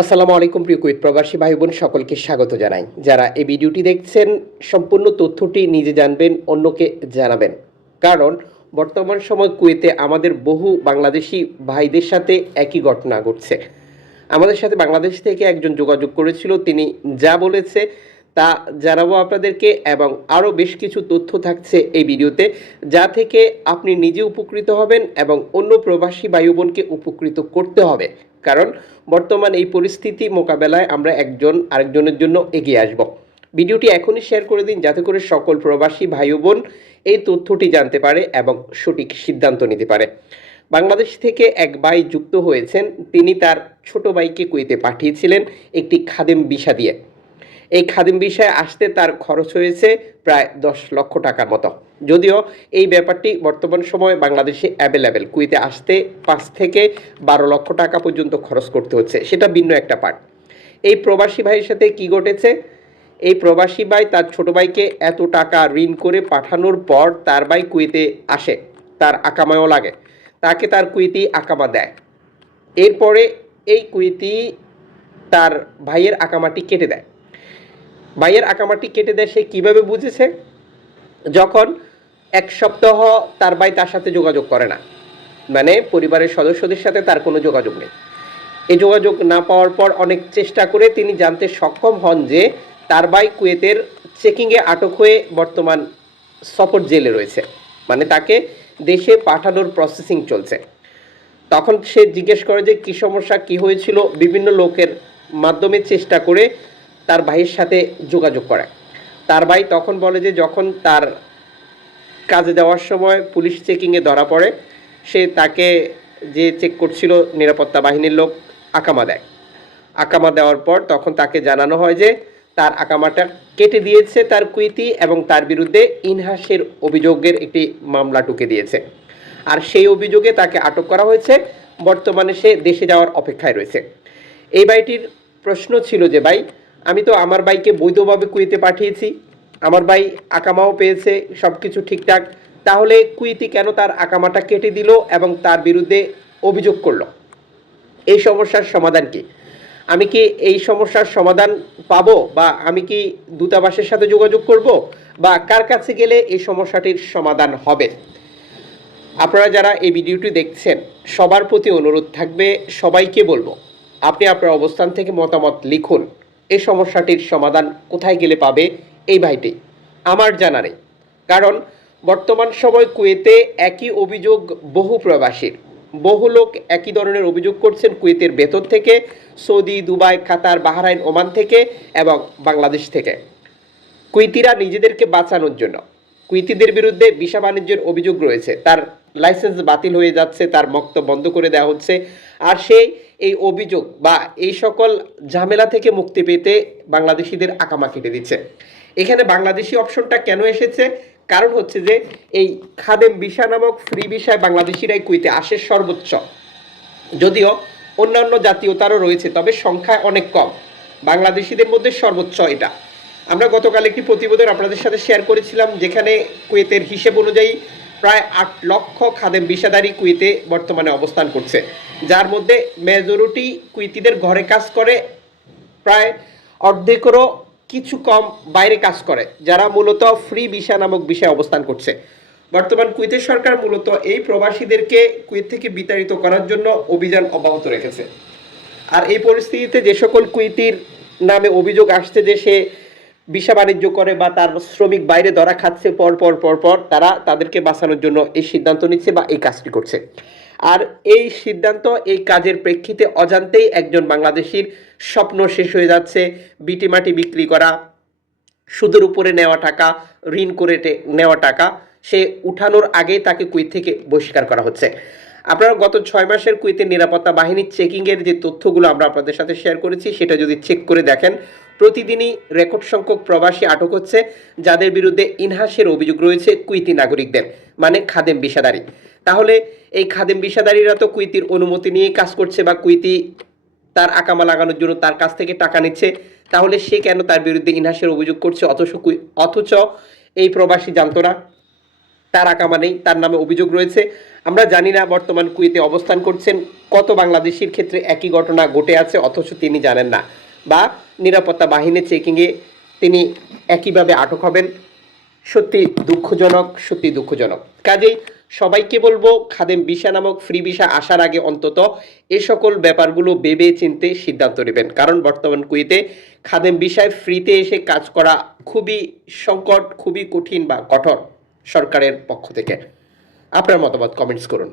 আসসালামু আলাইকুম প্রিয় কুইত প্রবাসী ভাই বোন সকলকে স্বাগত জানাই। যারা এই ভিডিওটি দেখছেন, সম্পূর্ণ তথ্যটি নিজে জানবেন, অন্যকে জানাবেন। কারণ বর্তমান সময় কুয়েতে আমাদের বহু বাংলাদেশি ভাইদের সাথে একই ঘটনা ঘটছে। আমাদের সাথে বাংলাদেশ থেকে একজন যোগাযোগ করেছিল, তিনি যা বলেছে তা জানাব আপনাদেরকে এবং আরও বেশ কিছু তথ্য থাকছে এই ভিডিওতে, যা থেকে আপনি নিজে উপকৃত হবেন এবং অন্য প্রবাসী ভাই বোনকে উপকৃত করতে হবে। কারণ বর্তমান এই পরিস্থিতি মোকাবেলায় আমরা একজন আরেকজনের জন্য এগিয়ে আসব। ভিডিওটি এখনই শেয়ার করে দিন যাতে করে সকল প্রবাসী ভাই বোন এই তথ্যটি জানতে পারে এবং সঠিক সিদ্ধান্ত নিতে পারে। বাংলাদেশ থেকে এক ভাই যুক্ত হয়েছেন। তিনি তার ছোট ভাইকে কুয়েতে পাঠিয়েছিলেন একটি খাদেম বিষা দিয়ে। এই খাদিম বিষয়ে আসতে তার খরচ হয়েছে প্রায় দশ লক্ষ টাকার মতো। যদিও এই ব্যাপারটি বর্তমান সময়ে বাংলাদেশে অ্যাভেলেবেল কুইতে আসতে পাঁচ থেকে বারো লক্ষ টাকা পর্যন্ত খরচ করতে হচ্ছে। সেটা ভিন্ন একটা পার্ট এই প্রবাসী ভাইয়ের সাথে কি ঘটেছে? এই প্রবাসী ভাই তার ছোট ভাইকে এত টাকা ঋণ করে পাঠানোর পর তার ভাই কুইতে আসে। তার আকামায়ও লাগে। তাকে তার কুইতি আকামা দেয়। এরপরে এই কুইতি তার ভাইয়ের আকামাটি কেটে দেয়। ভাইয়ের আকামাটি কেটে দেয়, সে কীভাবে বুঝেছে? যখন এক সপ্তাহ তার ভাই তার সাথে যোগাযোগ করে না মানে পরিবারের সদস্যদের সাথে তার কোনো যোগাযোগ নেই। এই যোগাযোগ না পাওয়ার পর অনেক চেষ্টা করে তিনি জানতে সক্ষম হন যে তার ভাই কুয়েতের চেকিংয়ে আটক হয়ে বর্তমান সফর জেলে রয়েছে মানে তাকে দেশে পাঠানোর প্রসেসিং চলছে। তখন সে জিজ্ঞেস করে যে, কী সমস্যা? কী হয়েছিল? বিভিন্ন লোকের মাধ্যমে চেষ্টা করে তার ভাইয়ের সাথে যোগাযোগ করে। তার ভাই তখন বলে যে যখন তার কাজে যাওয়ার সময় পুলিশ চেকিংয়ে ধরা পড়ে, সে তাকে যে চেক করছিল নিরাপত্তা বাহিনীর লোক আকামা দেয়। আকামা দেওয়ার পর তখন তাকে জানানো হয় যে তার আকামাটা কেটে দিয়েছে তার কুইতি এবং তার বিরুদ্ধে ইনহাসের অভিযোগের একটি মামলা টুকে দিয়েছে। আর সেই অভিযোগে তাকে আটক করা হয়েছে। বর্তমানে সে দেশে যাওয়ার অপেক্ষায় রয়েছে। এই বাইটির প্রশ্ন ছিল যে, ভাই আমি তো আমার বাইকে বৈধভাবে কুয়েতে পাঠিয়েছি, আমার ভাই আকামাও পেয়েছে সব কিছু ঠিকঠাক। তাহলে কুইতি কেন তার আকামাটা কেটে দিল এবং তার বিরুদ্ধে অভিযোগ করল? এই সমস্যার সমাধান কি? আমি কি এই সমস্যার সমাধান পাবো বা আমি কি দূতাবাসের সাথে যোগাযোগ করব বা কার কাছে গেলে এই সমস্যাটির সমাধান হবে? আপনারা যারা এই ভিডিওটি দেখছেন, সবার প্রতি অনুরোধ থাকবে সবাইকে বলব, আপনি আপনার অবস্থান থেকে মতামত লিখুন। এই সমস্যাটির সমাধান কোথায় গেলে পাবে? এই ভাইটি। আমার জানা নেই। কারণ বর্তমান সময় কুয়েতে একই অভিযোগ বহু প্রবাসীর। বহু লোক একই ধরনের অভিযোগ করছেন কুয়েতের ভেতর থেকে, Saudi, Dubai, Qatar, Bahrain, Oman থেকে এবং বাংলাদেশ থেকে। কুইতিরা নিজেদেরকে বাঁচানোর জন্য। কুইতিদের বিরুদ্ধে ভিসা বাণিজ্যের অভিযোগ রয়েছে। তার লাইসেন্স বাতিল হয়ে যাচ্ছে, তার মক্ত বন্ধ করে দেওয়া হচ্ছে। আর সেই এই অভিযোগ বা এই সকল ঝামেলা থেকে মুক্তি পেতে বাংলাদেশিদের আকামা কেটে দিচ্ছে। এখানে বাংলাদেশি অপশনটা কেন এসেছে? কারণ হচ্ছে যে এই খাদেম ভিসা নামক ফ্রি ভিসায় বাংলাদেশিরাই কুইতে আসে সর্বোচ্চ। যদিও অন্যান্য জাতীয়তারও রয়েছে, তবে সংখ্যা অনেক কম। বাংলাদেশিদের মধ্যে সর্বোচ্চ এটা। আমরা গতকাল একটি প্রতিবেদন আপনাদের সাথে শেয়ার করেছিলাম, যেখানে কুয়েতের হিসেব অনুযায়ী প্রায় আট লক্ষ খাদেম বিষাদারি কুয়েতে বর্তমানে অবস্থান করছে। যার মধ্যে মেজরিটি কুইতিদের ঘরে কাজ করে, প্রায় অর্ধেকেরও কিছু কম বাইরে কাজ করে, যারা মূলত ফ্রি ভিসা নামক বিষয়ে অবস্থান করছে। বর্তমান কুয়েতের সরকার মূলত এই প্রবাসীদেরকে কুয়েত থেকে বিতাড়িত করার জন্য অভিযান অব্যাহত রেখেছে। আর এই পরিস্থিতিতে যে সকল কুইতির নামে অভিযোগ আসছে যে সে ভিসা বাণিজ্য করে বা তার শ্রমিক বাইরে ধরা খাচ্ছে, পর পর পর পর তারা তাদেরকে বাঁচানোর জন্য এই সিদ্ধান্ত নিচ্ছে বা এই কাজটি করছে। আর এই সিদ্ধান্ত, এই কাজের প্রেক্ষিতে অজান্তেই একজন বাংলাদেশির স্বপ্ন শেষ হয়ে যাচ্ছে। বিটি মাটি বিক্রি করা, সুদের উপরে নেওয়া টাকা, ঋণ করে নেওয়া টাকা, সে উঠানোর আগেই তাকে কুইত থেকে বহিষ্কার করা হচ্ছে। আপনারা গত ছয় মাসের কুইতের নিরাপত্তা বাহিনীর চেকিংয়ের যে তথ্যগুলো আমরা আপনাদের সাথে শেয়ার করেছি, সেটা যদি চেক করে দেখেন, প্রতিদিনই রেকর্ড সংখ্যক প্রবাসী আটক হচ্ছে, যাদের বিরুদ্ধে ইনহাসের অভিযোগ রয়েছে কুইতি নাগরিকদের মানে খাদেম বিষাদারি। তাহলে এই খাদেম বিষাদারিরা তো কুইতির অনুমতি নিয়ে কাজ করছে বা কুইতি তার আকামা লাগানোর জন্য তার কাছ থেকে টাকা নিচ্ছে, তাহলে সে কেন তার বিরুদ্ধে ইনহাসের অভিযোগ করছে? অথচ অথচ এই প্রবাসী জানতো না। তার আকামা নেই, তার নামে অভিযোগ রয়েছে। আমরা জানি না বর্তমান কুয়েতে অবস্থান করছেন, কত বাংলাদেশির ক্ষেত্রে একই ঘটনা ঘটে আছে অথচ তিনি জানেন না। বা নিরাপত্তা বাহিনীর চেকিংয়ে তিনি একইভাবে আটক হবেন। সত্যি দুঃখজনক সত্যি দুঃখজনক। কাজেই সবাইকে বলব, খাদেম ভিসা নামক ফ্রি ভিসা আসার আগে অন্তত এ সকল ব্যাপারগুলো ভেবে চিনতে সিদ্ধান্ত নেবেন। কারণ বর্তমান কুয়েতে খাদেম ভিসায় ফ্রিতে এসে কাজ করা খুবই সংকট, খুবই কঠিন বা কঠোর সরকারের পক্ষ থেকে। আপনার মতামত কমেন্টস করুন।